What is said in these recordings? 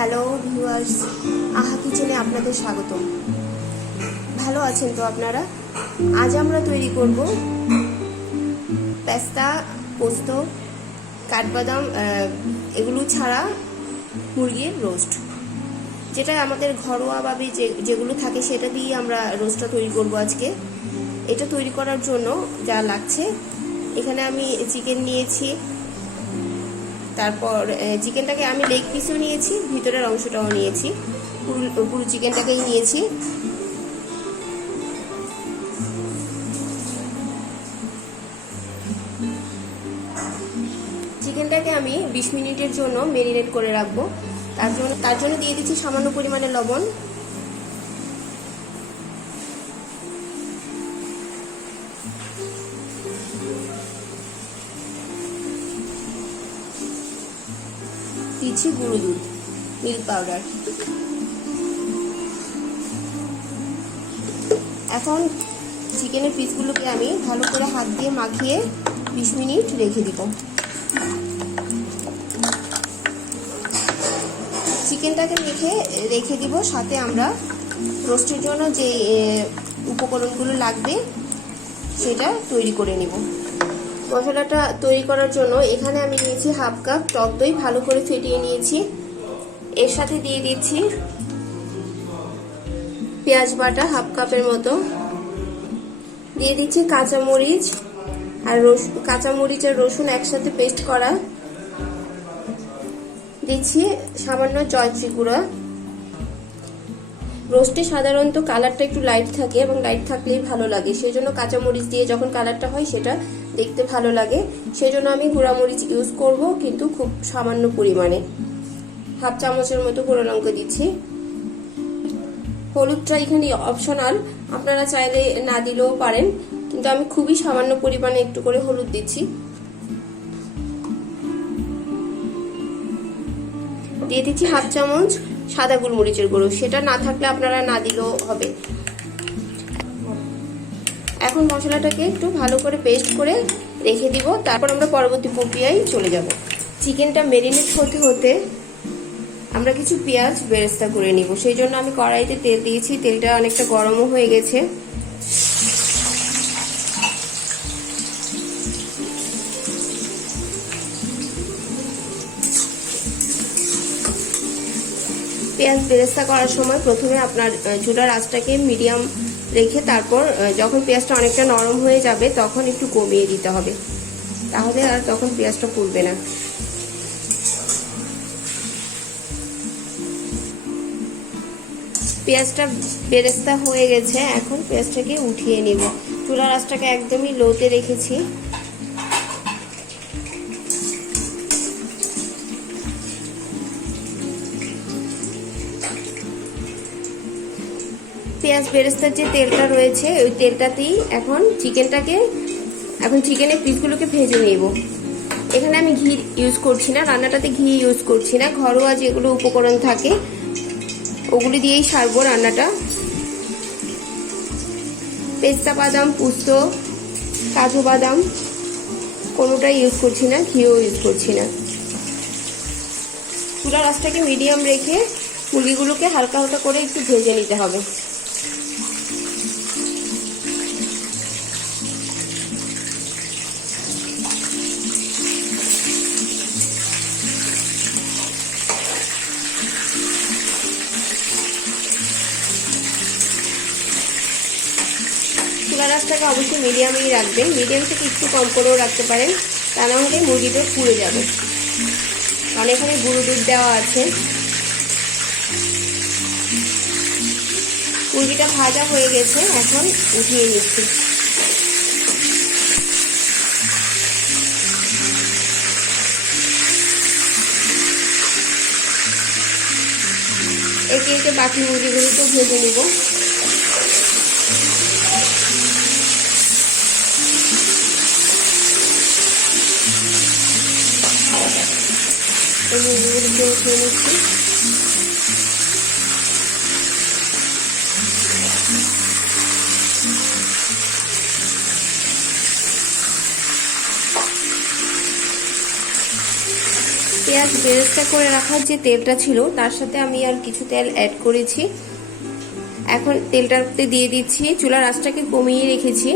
Hello viewers, আহা কিচেনে আপনাদের স্বাগতম। ভালো আছেন তো আপনারা? আজ আমরা তৈরি করব পেস্তা, পোস্ত, কাঠবাদাম এগুলো ছাড়া মুরগির রোস্ট, যেটা আমাদের ঘরোয়াভাবে যেগুলো থাকে সেটা দিয়ে আমরা রোস্টটা তৈরি করব আজকে। এটা তৈরি করার জন্য যা লাগছে, এখানে আমি চিকেন নিয়েছি, তারপর চিকেনটাকে আমি লেগ পিসও নিয়েছি, ভিতরের অংশটাও নিয়েছি, পুরো চিকেনটাকেই নিয়েছি। চিকেনটাকে আমি 20 মিনিটের জন্য ম্যারিনেট করে রাখবো। তার জন্য দিয়ে দিচ্ছি সামান্য পরিমাণে লবণ, দিচ্ছি গুঁড়ো দুধ, মিল্ক পাউডার। এখন চিকেনের পিসগুলোকে আমি ভালো করে হাত দিয়ে মাখিয়ে 20 মিনিট রেখে দিব। চিকেনটাকে রেখে দিব, সাথে আমরা রোস্টের জন্য যে উপকরণগুলো লাগবে সেটা তৈরি করে নিব। মশলাটা তৈরি করার জন্য এখানে আমি নিয়েছি হাফ কাপ টক দই, ভালো করে ফেটিয়ে নিয়েছি। এর সাথে দিয়ে দিচ্ছি পেঁয়াজ বাটা হাফ কাপের মতো, দিয়ে দিচ্ছি কাঁচামরিচ আর রসুন একসাথে পেস্ট করা, দিচ্ছি সামান্য জয়ত্রী গুঁড়া। রোস্টে সাধারণত কালারটা একটু লাইট থাকে এবং লাইট থাকলেই ভালো লাগে, সেই জন্য কাঁচামরিচ দিয়ে যখন কালারটা হয় সেটা দেখতে ভালো লাগে। সেই জন্য আমি গুঁড়ামরিচ ইউজ করব, কিন্তু খুব সামান্য পরিমাণে, হাফ চামচের মতো গুঁড়ো লঙ্কা দিচ্ছি। হলুদটা এখানে অপশনাল, আপনারা চাইলে না দিলেও পারেন, কিন্তু আমি খুবই সামান্য পরিমাণে একটু করে হলুদ দিচ্ছি। দিয়ে দিচ্ছি হাফ চামচ সাদা গোলমরিচের গুঁড়ো, সেটা না থাকলে আপনারা না দিলেও হবে। এখন মশলাটাকে একটু ভালো করে পেস্ট করে রেখে দিব, তারপর আমরা পরবর্তী প্রক্রিয়ায় চলে যাব। চিকেনটা ম্যারিনেট হতে হতে আমরা কিছু পেঁয়াজ বেরেস্তা করে নিব। সেই জন্য আমি কড়াইতে তেল দিয়েছি, তেলটা অনেকটা গরমও হয়ে গেছে। পেঁয়াজ বেরেস্তা করার সময় প্রথমে আপনার চুলার আঁচটাকে মিডিয়াম রেখে তারপর যখন পেঁয়াজটা অনেকটা নরম হয়ে যাবে তখন একটু কমিয়ে দিতে হবে, তাহলে আর তখন পেঁয়াজটা পুড়বে না। পেঁয়াজটা বেরেস্তা হয়ে গেছে, এখন পেঁয়াজটাকে উঠিয়ে নিব। চুলার আঁচটাকে একদমই লোতে রেখেছি। পেঁয়াজ বেরেস্তার যে তেলটা রয়েছে ওই তেলটাতেই এখন চিকেনের পিসগুলোকে ভেজে নেব। এখানে আমি ঘি ইউজ করছি না, রান্নাটাতে ঘি ইউজ করছি না, ঘরোয়া যেগুলো উপকরণ থাকে ওগুলি দিয়েই সারবো রান্নাটা। পেস্তা বাদাম, পোস্ত, কাজু বাদাম কোনোটাই ইউজ করছি না, ঘিও ইউজ করছি না। চুলার আঁচটাকে মিডিয়াম রেখে মুরগিগুলোকে হালকা হালকা করে একটু ভেজে নিতে হবে। চুলার আঁচটাকে অবশ্যই মিডিয়ামেই রাখবেন, মিডিয়াম থেকে একটু কম করেও রাখতে পারেন, তা না হলে মুরগিটা পুড়ে যাবে, কারণ এখানে গুঁড়ো দুধ দেওয়া আছে। মুরগিটা ভাজা হয়ে গেছে, এখন উঠিয়ে নিচ্ছি। একে একে বাকি মুরগিগুলোকে ভেজে নিব। মুরগিগুলোকে উঠিয়ে নিচ্ছি। পেঁয়াজ বেরেস্তা করে রাখার যে তেলটা ছিল তার সাথে আমি আর কিছু তেল অ্যাড করেছি। এখন তেলটাতে দিয়ে দিচ্ছি, চুলার আঁচটাকে কমিয়ে রেখেছি,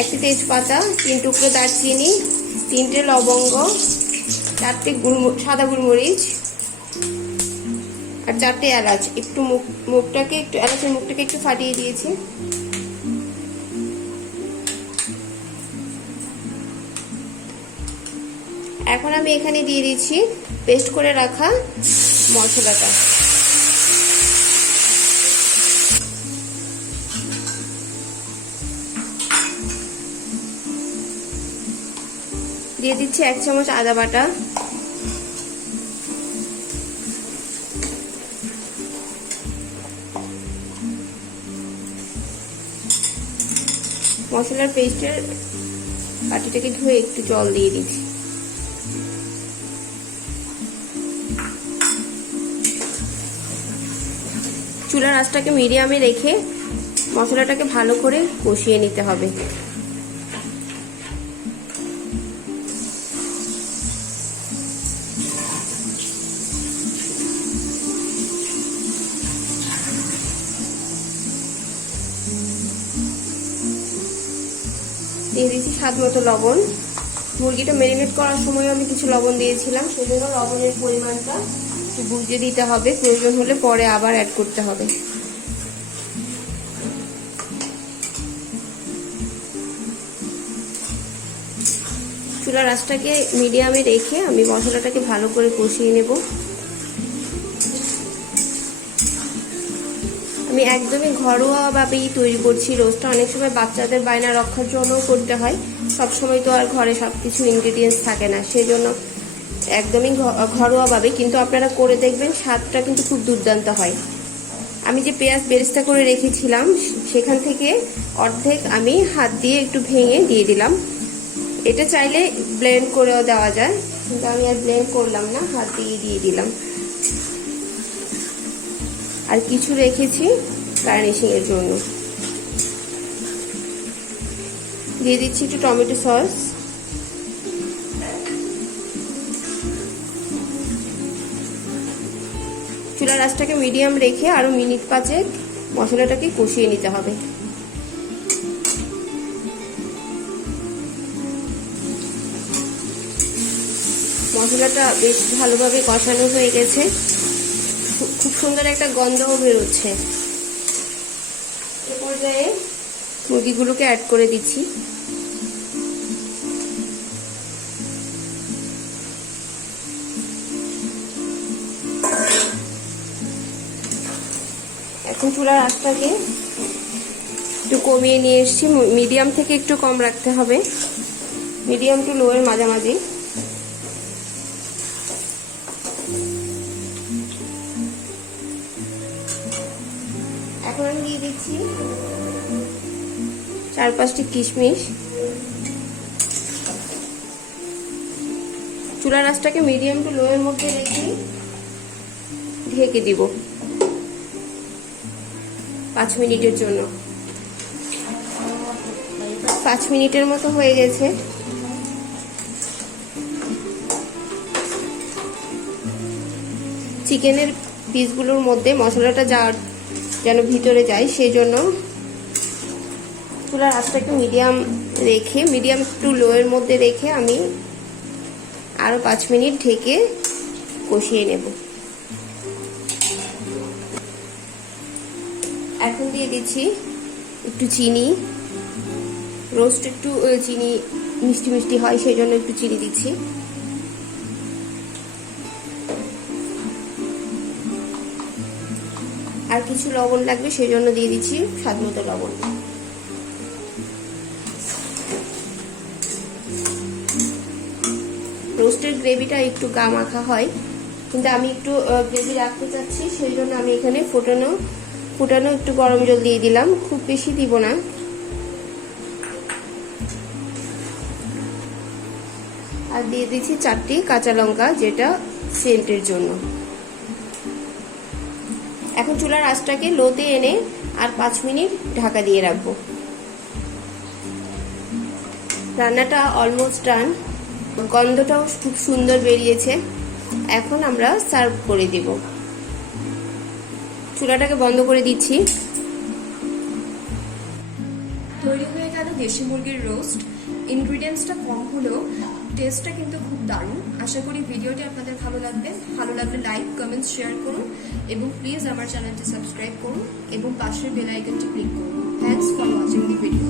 1টি তেজপাতা, 3 টুকরো দারচিনি, 3টে লবঙ্গ, 4টে সাদা গোলমরিচ আর 4টে এলাচ। একটু এলাচের মুখটাকে একটু ফাটিয়ে দিয়েছি। এখন আমি এখানে দিয়ে দিচ্ছি পেস্ট করে রাখা মশলাটা। দিয়ে দিচ্ছি 1 চামচ আদা বাটা, মশলার পেস্টের বাটিটাকে ধুয়ে একটু জল দিয়ে দিচ্ছি। চুলার আঁচটাকে মিডিয়ামে রেখে মশলাটাকে ভালো করে কষিয়ে নিতে হবে। দিয়ে দিচ্ছি স্বাদ মতো লবণ। মুরগিটা ম্যারিনেট করার সময় আমি কিছু লবণ দিয়েছিলাম, সেজন্য লবণের পরিমাণটা একটু বুঝে দিতে হবে, প্রয়োজন হলে পরে আবার অ্যাড করতে হবে। চুলার আঁচটাকে মিডিয়ামে রেখে আমি মশলাটাকে ভালো করে কষিয়ে নেব। আমি একদমই ঘরোয়াভাবেই তৈরি করছি রোস্টটা। অনেক সময় বাচ্চাদের বায়না রক্ষার জন্য করতে হয়, সব সময় তো আর ঘরে সবকিছু ইনগ্রেডিয়েন্টস থাকে না, সেই জন্য একদমই ঘরোয়াভাবে কিন্তু আপনারা করে দেখবেন, স্বাদটা কিন্তু খুব দুর্দান্ত হয়। আমি যে পেঁয়াজ বেরেস্তা করে রেখেছিলাম সেখান থেকে অর্ধেক আমি হাত দিয়ে একটু ভেঙে দিয়ে দিলাম। এটা চাইলে ব্লেন্ড করেও দেওয়া যায়, কিন্তু আমি আর ব্লেন্ড করলাম না, হাত দিয়ে দিলাম। আর কিছু রেখেছি গার্নিশিং এর জন্য। দিয়ে দিচ্ছি একটু টমেটো সস, চুলার আঁচটাকে মিডিয়াম রেখে আরো মিনিট 5 মশলাটাকে কষিয়ে নিতে হবে। মশলাটা বেশ ভালোভাবে কষানো হয়ে গেছে, খুব সুন্দর একটা গন্ধও বেরোচ্ছে। এ পর্যায়ে মুরগিগুলোকে অ্যাড করে দিচ্ছি। এখন চুলার আঁচটাকে একটু কমিয়ে নিয়ে এসেছি, মিডিয়াম থেকে একটু কম রাখতে হবে, মিডিয়াম টু লো এর মাঝামাঝি। এখন আমি দিয়ে দিচ্ছি 4-5টি কিশমিশ। চুলার আঁচটাকে মিডিয়াম টু লো এর মধ্যে রেখে ঢেকে দিব 5 মিনিটের জন্য। 5 মিনিটের মতো হয়ে গেছে। চিকেনের পিসগুলোর মধ্যে মশলাটা যেন ভিতরে যায়, সেই জন্য চুলার আঁচটাকে মিডিয়াম টু লো এর মধ্যে রেখে আমি আরো 5 মিনিট ঢেকে কষিয়ে নেব। এখন দিয়ে দিচ্ছি একটু চিনি, রোস্ট একটু চিনি মিষ্টি মিষ্টি হয়, সেই জন্য একটু চিনি দিচ্ছি। আর কিছু লবণ লাগবে, সেই জন্য দিয়ে দিচ্ছি স্বাদ মতো লবণ। রোস্টের গ্রেভিটা একটু গা মাখা হয়, কিন্তু আমি একটু গ্রেভি রাখতে চাচ্ছি, সেই জন্য আমি এখানে ফুটানো একটু গরম জল দিয়ে দিলাম, খুব বেশি দিব না। আর দিয়ে দিচ্ছি 4টি কাঁচা লঙ্কা, যেটা সেন্টের জন্য। এখন চুলার আঁচটাকে লোতে এনে আর 5 মিনিট ঢাকা দিয়ে রাখবো। রান্নাটা অলমোস্ট ডান। গন্ধটাও খুব সুন্দর বেরিয়েছে। এখন আমরা সার্ভ করে দেব। চুলাটাকে বন্ধ করে দিচ্ছি। তৈরি হয়ে গেল দেশি মুরগির রোস্ট। ইনগ্রিডিয়েন্টসটা কম হলেও টেস্টটা কিন্তু খুব দারুণ। আশা করি ভিডিওটি আপনাদের ভালো লাগবে। ভালো লাগলে লাইক, কমেন্টস, শেয়ার করুন এবং প্লিজ আমার চ্যানেলটি সাবস্ক্রাইব করুন এবং পাশের বেল আইকনটি ক্লিক করুন। Thanks for watching the video.